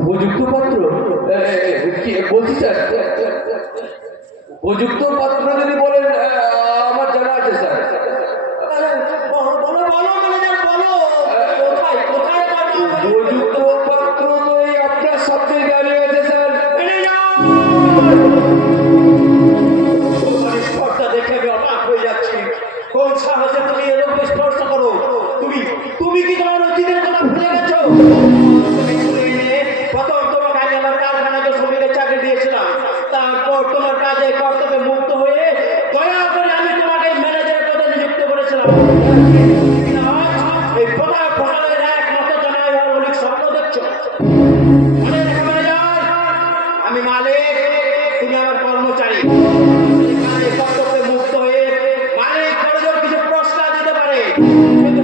উপযুক্ত পাত্র বলছি স্যার, উপযুক্ত পাত্র যদি বলেন আমার জানা আছে স্যার। বলো বলো ম্যানেজার বলো, কোথায় কোথায় উপযুক্ত পাত্র তো এই আপনার সামনে দাঁড়িয়ে আছে স্যার। স্পর্শটা দেখে আমি অবাক হয়ে যাচ্ছি। কোন সাহসে তুমি এরকম স্পর্শ করো? তুমি তুমি কি তোমার অতীতের কথা ভুলে গেছো? তুমি ভুলে গেলে প্রথম তোমাকে আমি আমার কারখানাতে শ্রমিকের চাকরি দিয়েছিলাম, তারপর তোমার কাজে কর্তব্যে মুক্ত হয়ে দয়া করে আমি তোমাকে ম্যানেজারের পদে নিযুক্ত করেছিলাম। এই প্রধান ফসলের একমাত্র জানাই অনেক স্বপ্ন দেখছো। মনে রেখো ম্যানেজার, আমি মালিক, তুমি আমার কর্মচারী। কর্তব্যে মুক্ত হয়ে মালিক খরচের কিছু প্রশ্ন দিতে পারে, কিন্তু